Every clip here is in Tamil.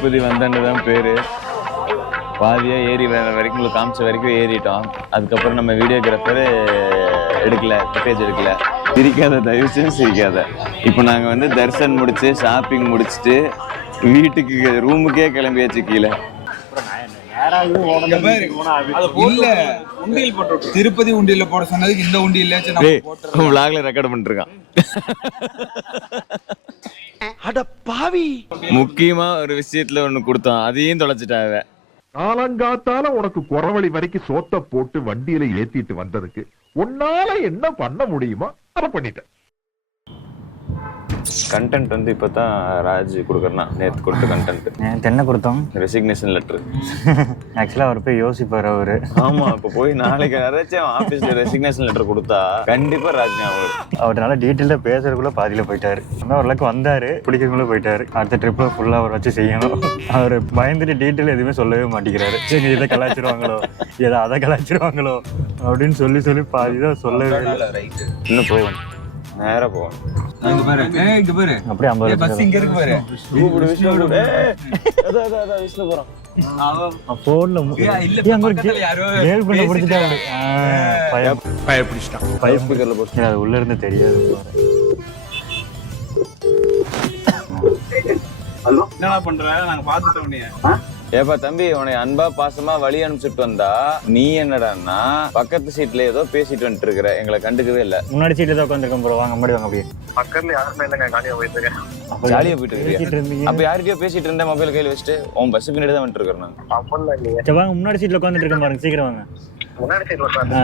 திருப்பதி வந்தன்னு தான் பேர். பாதியாக ஏறி வரைக்கும் உங்களுக்கு காமிச்ச வரைக்கும் ஏறிட்டோம். அதுக்கப்புறம் நம்ம வீடியோகிராஃபரு எடுக்கல, ஃபுட்டேஜ் எடுக்கல. சிரிக்காத, தயவு செஞ்சு சிரிக்காத. இப்போ நாங்கள் வந்து தரிசனம் முடிச்சு ஷாப்பிங் முடிச்சுட்டு வீட்டுக்கு ரூமுக்கே கிளம்பியாச்சு. கீழே திருப்பதி உண்டியல்ல போட சொன்னதுக்கு இந்த உண்டியல்ல vlogல ரெக்கார்ட் பண்ணிருக்கான். அட பாவி, முக்கியமா ஒரு விஷயத்துல ஒண்ணு கொடுத்தோம், அதையும் தொலைச்சிட்டாவ. காலங்காத்தால உனக்கு குறவழி வரைக்கும் சோத்த போட்டு வண்டியில ஏத்திட்டு வந்ததுக்கு உன்னால என்ன பண்ண முடியுமோ அதை பண்ணிட்டேன். கண்டென்ட் வந்து இப்பதான் ராஜ் கொடுக்கறனா, நேத்து கொடுத்த கண்டென்ட். என்ன கொடுத்தோம்? Resignation letter. ஆக்சுவலா அவர் போய் யோசிப்பாரு அவரு. ஆமா, இப்ப போய் நாளைக்கு யாராச்சும் ஆபீஸ்ல ரெசிக்னேஷன் லெட்டர் கொடுத்தா கண்டிப்பா ராஜ் அவர்னால டீட்டெயிலா பேசுறதுக்குள்ள பாதியில போயிட்டாரு. ஓரளவுக்கு வந்தாரு, பிடிக்கிறதுக்குள்ள போயிட்டாரு. அடுத்த ட்ரிப்ல ஃபுல்லா அவர் வச்சு செய்யணும். அவர் பயந்துட்டு டீட்டெயில் எதுவுமே சொல்லவே மாட்டேங்கிறாரு. சரி, இதை கலாச்சிருவாங்களோ, இதை அதை கலாச்சிருவாங்களோ அப்படின்னு சொல்லி சொல்லி பாதிதான் சொல்லவே இல்லை. இன்னும் போகும், நேரா போகும். அப்படியே 50 பஸ் இங்க இருக்கு பாரு. போன்ல உள்ள இருந்து தெரியாது. என்னடா பண்ற? நாங்க பாத்துட்டோம். ஏப்பா தம்பி, உன்னை அன்பா பாசமா வழி அனுப்பிச்சுட்டு வந்தா நீ என்னடான்னா பக்கத்து சீட்ல ஏதோ பேசிட்டு வந்துட்டு இருக்கிற, எங்களை கண்டுக்கவே இல்ல. முன்னாடி சீட்ல தான் உட்காந்துருக்கோம் ப்ரோ, வாங்க முன்னாடி வாங்க. அப்படியே பக்கத்துல யாருமே இல்லங்க, காலியா போயிட்டு இருக்கேன். ஜாலியா போயிட்டு இருக்கீங்க. அப்ப யார்கிட்டயோ பேசிட்டு இருந்த மொபைல் கையில வச்சுட்டு உன் பஸ் பின்னாடி தான் வந்துட்டு இருக்கேன். அப்பல்ல இல்லையே. சரி வாங்க, முன்னாடி சீட்ல உட்காந்துட்டு இருக்கேன் பாருங்க, சீக்கிரம் வாங்க. முன்னாடி சீட்ல உட்கார்ந்து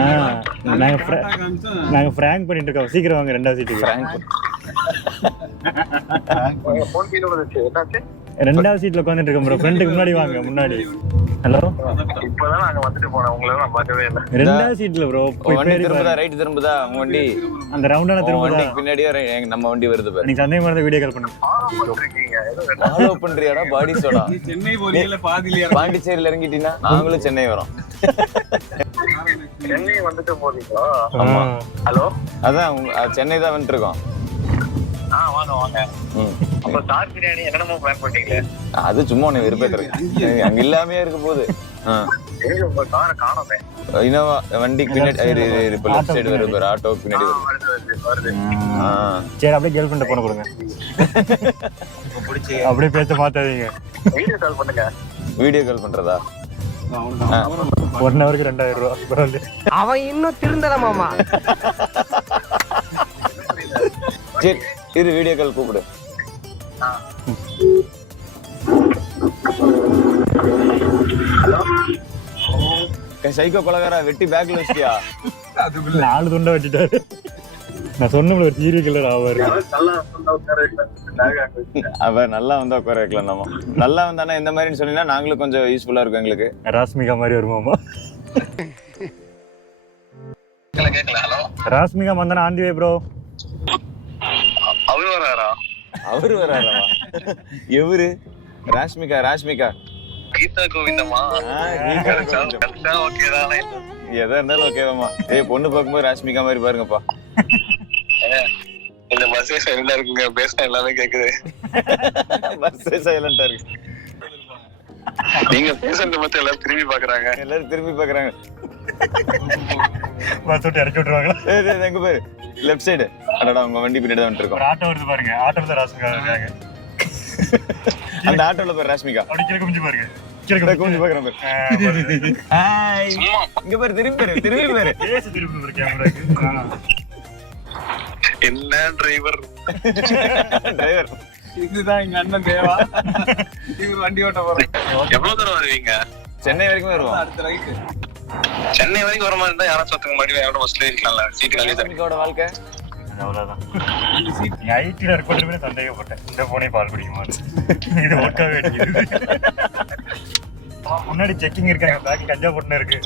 நாங்க பிராங்க் பண்ணிட்டு இருக்கோம், சீக்கிரம் வாங்க. ரெண்டாவது சீட்டுக்கு போன் கீழ வந்துச்சு. என்னாச்சு? ரெண்டாவது சீட்ல உட்காந்துட்டு இருக்கோம் ப்ரோ, ஃப்ரெண்டுக்கு முன்னாடி வாங்க. முன்னாடி ஹலோ, இப்பதான் நாங்க வந்துட்டு போனோம், உங்களை நான் பார்க்கவே இல்லை. ரெண்டாவது சீட்ல ப்ரோ. வண்டி திரும்புதா, ரைட் திரும்புதா உங்க வண்டி? அந்த ரவுண்டான திரும்புதா, பின்னாடியே நம்ம வண்டி வருது பாரு. நீ சந்தேகமா இருந்தா வீடியோ கால் பண்ணு. ஃபாலோ பண்றியாடா பாடி சோடா? சென்னை போறீங்களா? பாதியில பாண்டிச்சேரியில இறங்கிட்டீங்கன்னா நாங்களும் சென்னை வரோம். சென்னை வந்துட்டு போறீங்களா? ஆமா. ஹலோ, அதான் சென்னை தான் வந்துட்டு இருக்கோம். வாங்க வாங்க. அப்ப ஸ்டார் பிரியாணி என்னமோ பிளான் பண்ணீங்களே, அது சும்மா உன்னை வெறுப்பேத்துறேன். அங்க இல்லாமே இருக்க போகுது. காரை காணோமே. இனோவா வண்டிக்கு பின்னாடி இப்ப லெஃப்ட் சைடு வருது, ஆட்டோ பின்னாடி வருது. சரி, அப்படியே கேர்ள் ஃப்ரெண்ட் போன கொடுங்க. அப்படியே பேச மாத்தாதீங்க, வீடியோ கால் பண்ணுங்க. வீடியோ கால் பண்றதா? 1 ஹவருக்கு 2000 ரூபாய். அவன் இன்னும் திருந்தல மாமா. சரி இரு, வீடியோ கால் கூப்பிடு. சைக்கோ கொலகாரா, வெட்டி பேக்ல வச்சிட்டியா? 4 துண்டை வெட்டிட்டாரு. நான் சொன்ன ஒரு சீரியல் கில்லர் ஆவாரு. அவ நல்லா வந்தா உட்கார வைக்கலாம். நம்ம நல்லா வந்தானா இந்த மாதிரின்னு சொன்னீங்கன்னா நாங்களும் கொஞ்சம் யூஸ்ஃபுல்லா இருக்கும் எங்களுக்கு. ராஸ்மிகா மாதிரி வருமாமா? கேக்கல. ஹலோ, ராஸ்மிகா வந்தானா ஆன் தி வே ப்ரோ. அவரு வராரா? அவரு வராரா? எவரு? ராஷ்மிகா. ராஷ்மிகா கீதா கோவிந்தமா? ஓகே தானே, எதா இருந்தாலும் ஓகேவாமா. ஏய், பொண்ணு பார்க்கும்போது ராஷ்மிகா மாதிரி பாருங்கப்பா. இந்த பஸ்ஸே சைலண்டா இருக்குங்க, பேசினா எல்லாமே கேக்குது. பஸ்ஸே சைலண்டா இருக்கு. நீங்க பேசுறத பத்தி எல்லாரும் திரும்பி பாக்குறாங்க. எல்லாரும் திரும்பி பாக்குறாங்க. பஸ் விட்டு இறக்கி விட்டுருவாங்களா? எங்க பாரு, லெஃப்ட் சைடு. அடடா, உங்க வண்டி பின்னாடி தான் வந்துட்டு இருக்கோம். ஆட்டோ வருது பாருங்க, ஆட்டோல தான் ராஸ்மிகா இருக்காங்க. அந்த ஆட்டோல பாரு ராஷ்மிகா. அப்படி கீழே குமிஞ்சு பாருங்க, கொஞ்சம் பாக்குறேன் பாரு. ஹாய், இங்க பாரு, திரும்பி பாரு, திரும்பி பாரு. பேச திரும்பி பாரு கேமராக்கு. என்ன டிரைவர்? டிரைவர் இதுதான் எங்க அண்ணன் தேவா. இவர் வண்டி ஓட்ட போறேன். எவ்வளவு தூரம் வருவீங்க? சென்னை வரைக்கும் வருவோம். அடுத்த ரைட். சென்னை வரைக்கும் வர மாதிரி இருந்தா யாரும் சொத்துக்கு மாட்டி யாரோட பஸ்ல இருக்கலாம்ல, சீட்டு காலி தான். ராஷ்மிகாவோட வாழ்க்கை அவ்வளவுதான். ஐடில இருக்கட்டும் சந்தேகப்பட்டேன், இந்த போனே பால் குடிக்குமான்னு. இது ஒர்க்காவே அடிக்குது. முன்னாடி செக்கிங் இருக்காங்க, பேக் கஞ்சா போட்டுன்னு இருக்கு.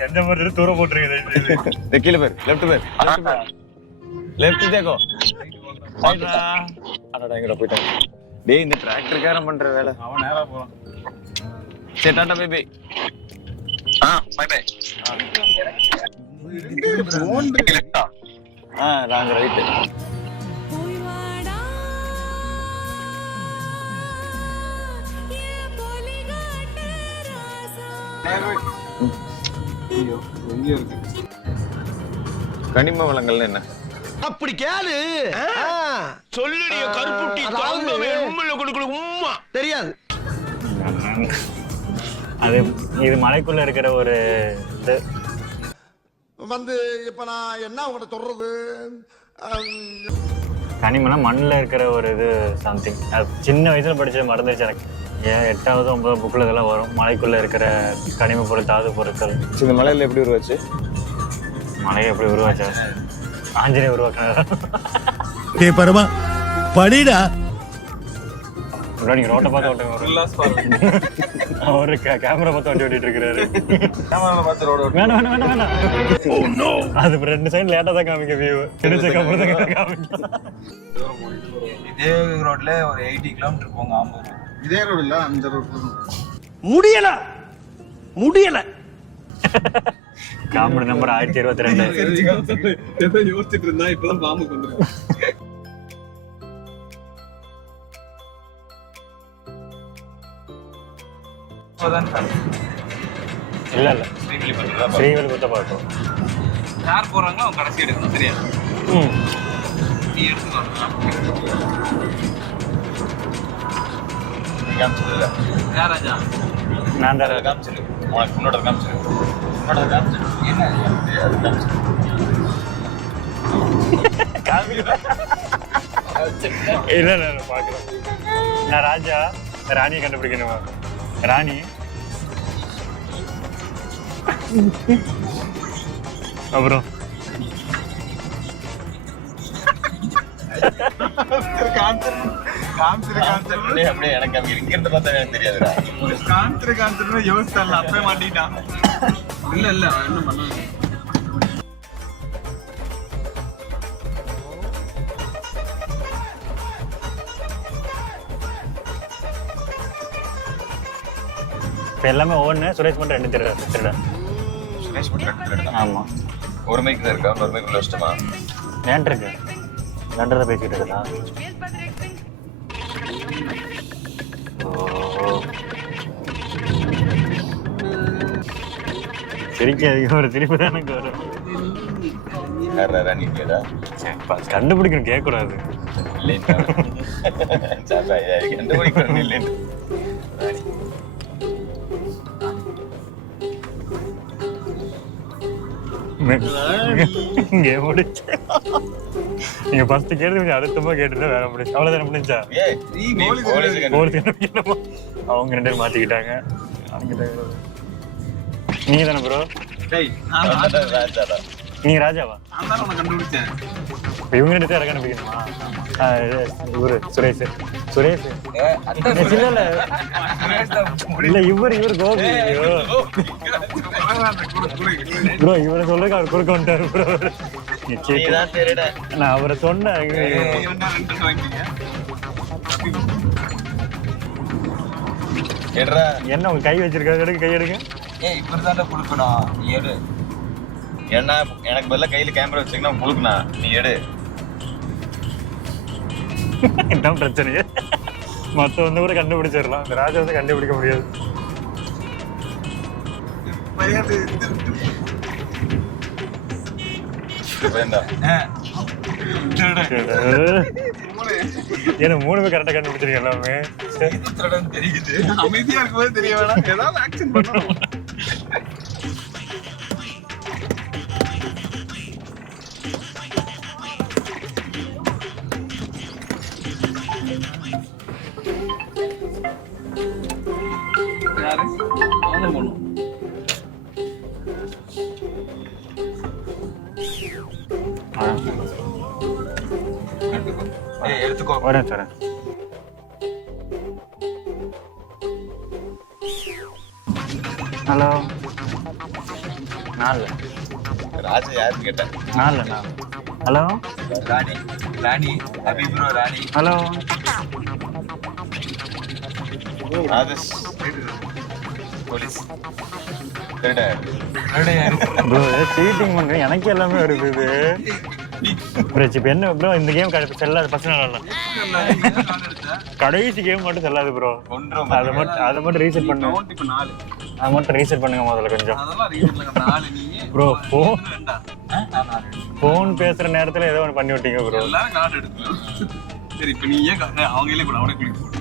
கஞ்சா போட்டு தூரம் போட்டுருக்கு. கீழே பேர், லெஃப்ட் பேர், லெஃப்ட் தேக்கோ. அடடா, எங்கடா போயிட்டாங்க. டேய், இந்த டிராக்டர்காரன் பண்ற வேலை. அவன் நேரா போறான். சரி, tata bye bye. Bye bye. Wrong right. கனிம வளங்கள்னு என்ன? அப்படி கேளு. சொல்லுடைய கருப்புட்டி தெரியாது. அது இது மலைக்குள்ள இருக்கிற ஒரு இது வந்து இப்ப நான் என்ன உங்கள்கிட்ட சொல்றது? கனிமம்னா மண்ணில் இருக்கிற ஒரு இது சம்திங். அது சின்ன வயசுல படிச்சது மறந்துருச்சு எனக்கு. ஏன் 8வது 9வது புக்கில் இதெல்லாம் வரும். மலைக்குள்ள இருக்கிற கனிம பொருள், தாது பொருட்கள். இந்த மலையில எப்படி உருவாச்சு? மலையை எப்படி உருவாச்சா? ஆஞ்சநேயர் உருவாக்குனாரா? பரமா படிடா. நீங்க ரோட்டை பார்த்து ஓட்டுங்க. அவரு கேமரா பார்த்து வண்டி ஓட்டிட்டு இருக்கிறாரு. வேணாம் வேணாம் வேணாம் வேணாம். அது 2 சைடு லேட்டா தான் காமிக்க வியூ. கிடைச்சதுக்கு அப்புறம் தான் காமிக்கும். இதே ரோட்ல ஒரு 80 கிலோமீட்டர் போங்க ஆம்பூர். இதே ரோடு இல்ல, அந்த ரோடு முடியல முடியல. Comedy number 1022. ஏதோ யோசிச்சுட்டு இருந்தா இப்பதான் பாம்புக்கு வந்துருக்கு. இல்ல இல்ல ஸ்ரீவில்லிபுத்தூர் பார்த்தோம். யார் போறாங்களோ அவங்க கடைசி எடுக்கணும். சரியா? நீ எடுத்துக்கோ. காமிச்சதுல யார் ராஜா? நான் தான் காமிச்சிரு. உனக்கு முன்னோட காமிச்சிரு. முன்னோட காமிச்சிரு. என்ன அது காமிச்சிரு. இல்ல இல்ல பாக்குறேன். நான் ராஜா ராணியை கண்டுபிடிக்கணுமா? ராணி அப்புறம் அப்படியே எனக்கு அங்க இங்கிருந்து பார்த்தா எனக்கு தெரியாதுடா. காமிச்சிரு யோசித்தல அப்பவே மாட்டிட்டான். இல்ல இல்ல என்ன பண்ண இப்போ எல்லாமே ஒன்று. சுரேஷ் மட்டும் 2 திருட. சுரேஷ் மட்டும் எடுத்துடா. ஆமாம். ஒரு மைக்கு தான் இருக்கா? ஒரு மைக்குள்ள வச்சுட்டோமா? ஏன் இருக்கு? 2 பேசிக்கிட்டு இருக்கா? சிரிக்க ஒரு திருப்பி தான் எனக்கு வரும். ராணி இல்லையா? கண்டுபிடிக்கணும், கேட்கக்கூடாது. இல்லைன்னா கண்டுபிடிக்கணும். இல்லைன்னு நீங்க ஃபர்ஸ்ட் கேட்டு கொஞ்சம் அழுத்தமா கேட்டுதான் வேலை முடிச்சு. அவ்வளவுதான் முடிஞ்சா? அவங்க 2 பேரும் மாத்திக்கிட்டாங்க. நீங்க தானே ப்ரோ? நீங்க ராஜாவா? கண்டுபிடிச்சேன். இவங்க 2 பேரும் கண்டுபிடிக்கணுமா? இவரு சுரேஷ். சுரேஷ் இல்ல இவரு கோபி. ப்ரோ இவரை சொல்றதுக்கு அவர் குறுக்க வந்துட்டாரு ப்ரோ. நான் அவரை சொன்னேன். என்ன உங்க கை வச்சிருக்காரு? கை எடுங்க. இப்படிதான் கொடுக்கணும். நீ எடு. ஏன்னா எனக்கு பதிலா கையில கேமரா வச்சுக்கணும். கொடுக்கணும். நீ எடு. இதான் பிரச்சனையே. மத்த ஒண்ணு கூட கண்டுபிடிச்சிடலாம். இந்த ராஜா வந்து கண்டுபிடிக்க முடியாது. ஏன்னா 3 பேர் கரெக்டா கண்டுபிடிச்சிருக்கேன் எல்லாமே. தெரியுது. அமைதியா இருக்கும்போது தெரிய வேணாம். ஏதாவது ஆக்ஷன் பண்ணணும். எடுத்துக்கோ. வரேன் சார். ஹலோ. 4 ராஜா யாருன்னு கேட்டேன். 4 hello. Rani Abhi bro. Rani hello. Adarsh police. Bro cheating பண்றேன். எனக்கு எல்லாமே வருது இது. இப்போ என்ன ப்ரோ இந்த கேம் செல்லாது. ஃபர்ஸ்ட் நாள் கடைசி கேம் மட்டும் சொல்லாது ப்ரோ. ஒன்றும் அதை மட்டும் ரீசெட் பண்ணுங்க. கவுண்ட் இப்ப 4. அதை மட்டும் ரீசெட் பண்ணுங்க முதல்ல கொஞ்சம். அதெல்லாம் ரீசன்ல 4 நீ ப்ரோ வேண்டா. ஃபோன் பேசுற நேரத்துல ஏதோ ஒன்று பண்ணி விட்டீங்க ப்ரோ. எல்லாரும் கார்டு எடுக்கலாம். சரி இப்ப நீ ஏன் அவங்களே கூட அவனே கிளிக் போடு.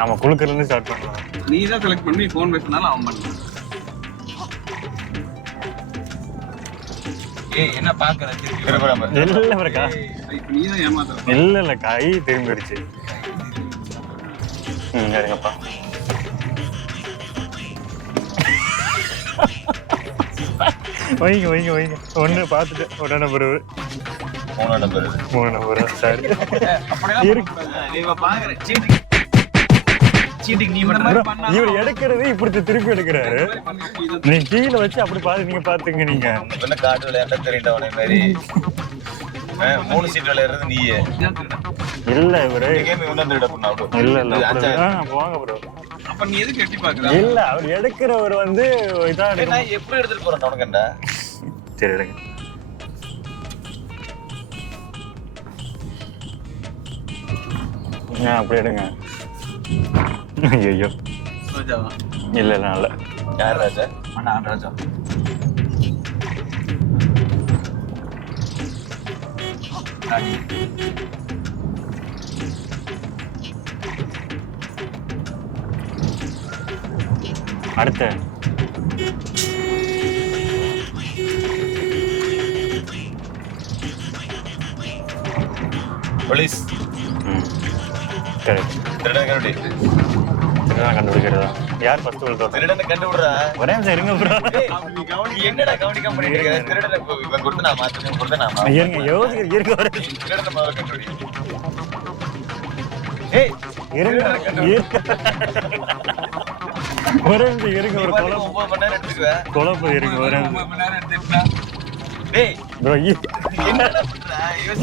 நம்ம குழுக்கல இருந்து ஸ்டார்ட் பண்ணலாம். நீ தான் செலக்ட் பண்ணி ஃபோன் பேசினாலும் அவன் பண்ணலாம். ஏய் என்ன பாக்குற திருப்பி இல்ல இருக்கா? இப்ப நீ தான் ஏமாத்துற. இல்ல கை திரும்பிடுச்சு. இருங்கப்பா. வைங்க ஒண்ணு பார்த்துட்டு ஒரு நம்பர் 3 நம்பர் சாரி இவர் எடுக்கிறது இப்படி திருப்பி எடுக்கிறாரு. நீ கீழே வச்சு அப்படி பாத்து நீங்க பாத்துங்க. நீங்க காட்டு விளையாண்ட தெரியுண்டவனே மாதிரி 3 சீட் விளையாடுறது நீயே இல்ல இவரு இல்ல போங்க ப்ரோ. அப்ப நீ எதுக்கு எட்டி பாக்குற? இல்ல அவர் எடுக்கிறவர் வந்து இதா நான் எப்படி எடுத்துட்டு போறேன் உனக்குண்டா. சரி எடுங்க. அப்படி எடுங்க. ஐயோ ராஜாவா? இல்ல நல்ல யார் ராஜா? அண்ணா ராஜா. அடுத்த போலீஸ். சரி திருடன் கண்டுபிடிக்கிறதா? யார் ஃபர்ஸ்ட் விழுத்தோம்? திருடனை கண்டுபிடுறா. ஒரே நிமிஷம் இருங்க ப்ரோ. என்னடா கவனிக்காம பண்ணிட்டு இருக்க? திருடனை இவன் கொடுத்து நான் மாத்தணும் கொடுத்து நான் இருங்க யோசிக்க இருக்க ஒரு திருடனை முதல்ல கண்டுபிடி. இருங்க ஒரே நிமிஷம் இருங்க. ஒரு 9 மணி நேரம் எடுத்துக்குவேன். குழப்பம் இருங்க ஒரே நிமிஷம். 9 மணி நேரம் எடுத்துட்டா. டேய் ப்ரோ என்னடா பண்ற?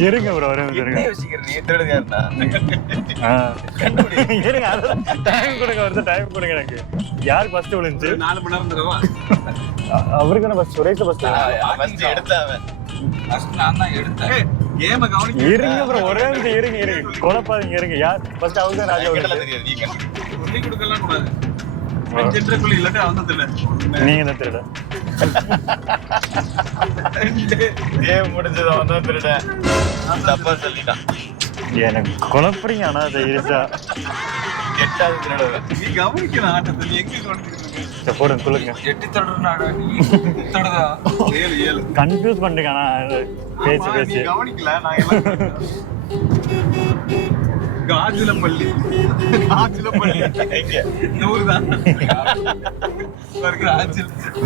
இருங்க ப்ரோ ஒரே நிமிஷம் என்ன இருங்க. யோசிக்கிற நீ? திருடன் யாருன்னா கண்டுபிடி. இருங்க அதான் டைம் கொடுங்க. வருது டைம் கொடுங்க எனக்கு. யார் ஃபர்ஸ்ட் விழுந்துச்சு? 4 மணி நேரம் தரவா? அவருக்கு நான் ஃபர்ஸ்ட் சுரேஷ் ஃபர்ஸ்ட் ஃபர்ஸ்ட் எடுத்தாவன். ஃபர்ஸ்ட் நான் தான் எடுத்தேன். கேம கவனிக்க. இருங்க ப்ரோ ஒரே நிமிஷம் இருங்க. குழப்பாதீங்க இருங்க. யார் ஃபர்ஸ்ட் அவங்க தான் ராஜா கேட்டல விழுந்துச்சு. தெரியாது நீ கண்டுபிடி. சொல்லி கொடுக்கலாம் கூடாது. சென்டருக்குள்ள இல்லாட்டி அவன் தான் திருட. நீங்க தான் திருட. கேம் முடிஞ்சது அவன் தான் திருடன். தப்பா சொல்லிட்டான். எனக்கு குழப்பறீங்க. ஆனா தைரியசா 8வது திருடன். நீ கவனிக்கலாம் ஆட்டத்தை. நீ எங்க கவனிக்கிறீங்க? போடுங்க சொல்லுங்க. எட்டி தொடர்னாடா நீ. தொடர்தா 7 கன்ஃபியூஸ் பண்ணுங்க. ஆனா பேசி நீ பேசி கவனிக்கல. நான் எல்லாம் காஜுலப்பள்ளி. காஜுலப்பள்ளி நூறுதான்.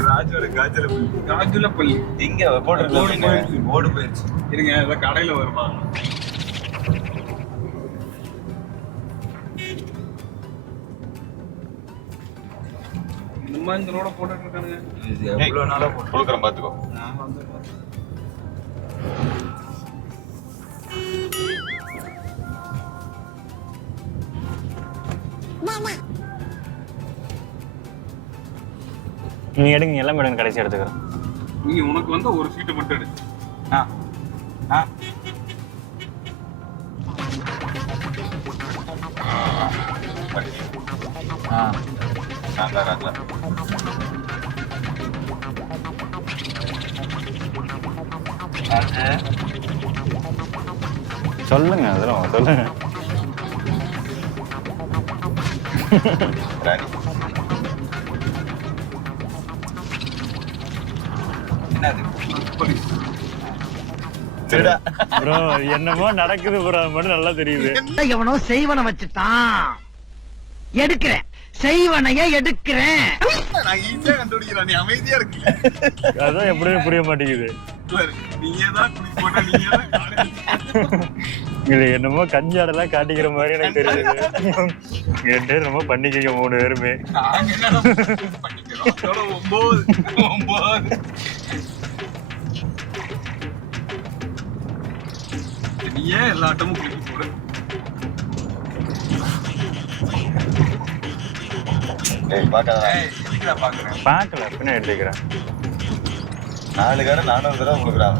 ராஜோட காஜுலப்பள்ளி. காஜுலப்பள்ளி இங்க போட்டு ஓடு போயிடுச்சு. இருங்க ஏதோ கடையில வருமா? இந்த ரோட போட்டுட்டு இருக்கானுங்க. எவ்வளவு நாளா போட்டு கொடுக்குறேன் பாத்துக்கோ. நான் வந்து நீ எடுங்க. எல்லாம் எடுங்க. கடைசி எடுத்துக்கிறேன். நீ உனக்கு வந்து ஒரு சீட்டை மட்டும் எடு. ராஜா ராஜா சொல்லுங்க. அதெல்லாம் சொல்லுங்க. ராணி. என்னது? போலீஸ். திருடா. ப்ரோ என்னமோ நடக்குது ப்ரோ. அது மட்டும் நல்லா தெரியுது. எவனோ செய்வன வச்சுட்டான். எடுக்கிறேன். செய்வனைய எடுக்கிறேன். நான் ஈஸியா கண்டுபிடிக்கிறேன். நீ அமைதியா இருக்கீங்க. அதான் எப்படியும் புரிய மாட்டேங்குது. நீங்க தான் குடி போட்டா நீங்க தான். இது என்னமோ கஞ்சாடெல்லாம் காட்டிக்கிற மாதிரி எனக்கு தெரியுது. 2 பேர் ரொம்ப பண்ணிக்கீங்க 3 பேருமே. நாங்க என்ன பண்ணிக்கிறோம்? 9 நீ ஏன் எல்லா ஆட்டமும் கிளிக் போடு? டேய் பாக்காதடா. எதுக்குடா பாக்குறேன்? பார்க்கல பின்ன எடுத்துக்கிறேன். 4 கடை 400 தடவை கொடுக்குறாங்க.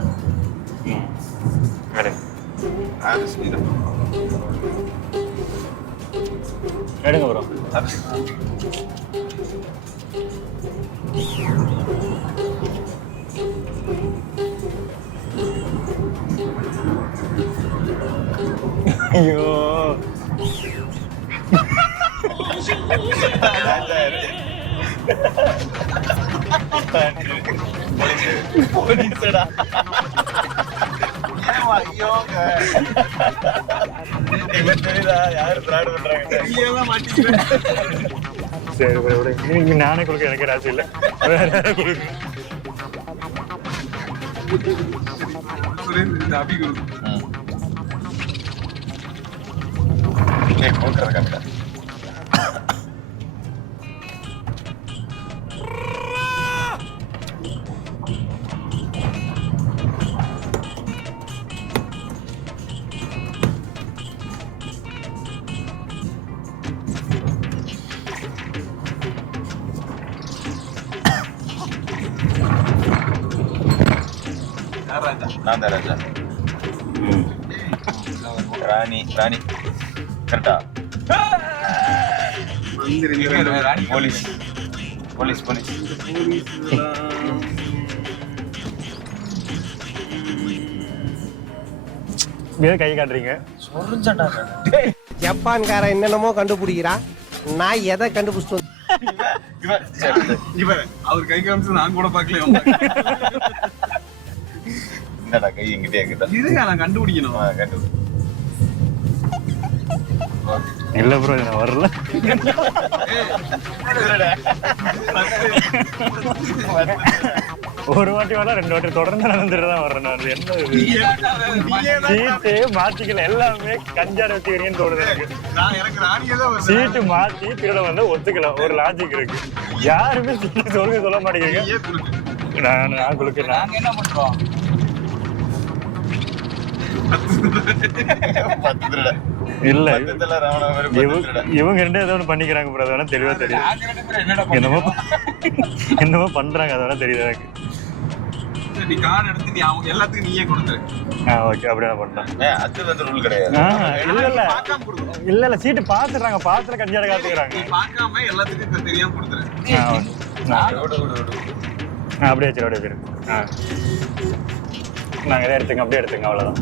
எடுங்க. அது ஸ்பீடா எடுங்க ப்ரோ. ஐயோ சரி bro, விடுங்க. நீங்க நானே கொடுக்க எனக்கு ராசி இல்லை, வேற யாரும் கொடுங்க. இந்த அபி குரு நான் தான் ராஜா. ராணி ராணி கரெக்டா? Police police police. கை காட்டுறீங்க. ஜப்பான்காரன் என்னென்னமோ கண்டுபிடிக்கிறான், நான் எதை கண்டுபிடிச்சிட்டு அவர் கை காமிச்சு நான் கூட பாக்கல. என்னடா கை எங்கிட்டே கிட்ட இதுங்க நான் கண்டுபிடிக்கணும். கண்டுபிடி. இல்ல ப்ரோ, நான் வரல. ஒரு வாட்டி வரல, 2 வாட்டி தொடர்ந்து நடந்துட்டு தான் வர்றேன் நான். என்ன சீட்டு மாத்திக்கல, எல்லாமே கஞ்சாட வச்சுக்கிறீங்கன்னு தோணுது எனக்கு. சீட்டு மாத்தி திருட வந்து ஒத்துக்கலாம், ஒரு லாஜிக் இருக்கு. யாருமே சீட்டு சொல்ல மாட்டேங்கிறீங்க. நான் கொடுக்குறேன். நாங்க என்ன பண்றோம்? இல்ல இவங்க ரெண்டு ஏதோ ஒண்ணு பண்ணிக்கிறாங்க ப்ரோ, அதெல்லாம் தெளிவா தெரியும். என்னமோ பண்றாங்க, அதெல்லாம் தெரியுது எனக்கு. நீ கார்டு எடுத்து நீ அவங்க எல்லாத்துக்கும் நீயே கொடுத்துரு. ஓகே, அப்படியே பண்றேன். அது வந்து ரூல் கிடையாது. இல்ல சீட்டு பாத்துறாங்க, பாத்துல கஞ்சாட காத்துக்கிறாங்க. பார்க்காம எல்லாத்துக்கும் இப்ப தெரியாம கொடுத்துரு. அப்படியே வச்சிரு, அப்படியே வச்சிரு. நாங்க எதை எடுத்துங்க, அப்படியே எடுத்துங்க, அவ்வளவுதான்.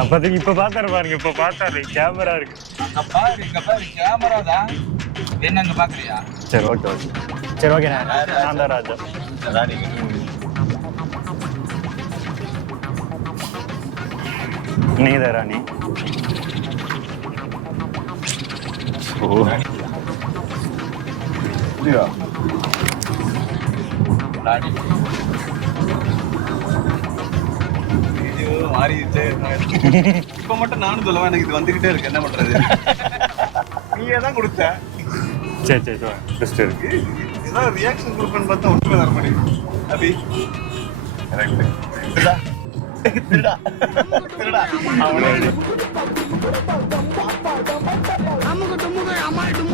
அப்போதைக்கு இப்ப பார்த்தாரு பாருங்க, இப்ப பார்த்தாரு கேமரா இருக்கு. இங்க பாரு கேமரா தான். என்ன அங்க பாக்குறியா? சரி ஓகே ஓகே, சரி ஓகே. நான் தான் ராஜா. நீ தான் ராணி. மாறிடுச்சு. இப்ப மட்டும் நானும் சொல்லுவேன், எனக்கு இது வந்துகிட்டே இருக்கு, என்ன பண்றது? நீயே தான் கொடுத்த. சரி சரி, பெஸ்ட் இருக்கு. ஏதாவது ரியாக்ஷன் கொடுப்பேன்னு பார்த்தா ஒன்றுமே வர மாட்டேங்குது. அபி திருடா திருடா திருடா. அமுக டுமுக அம்மா டுமுக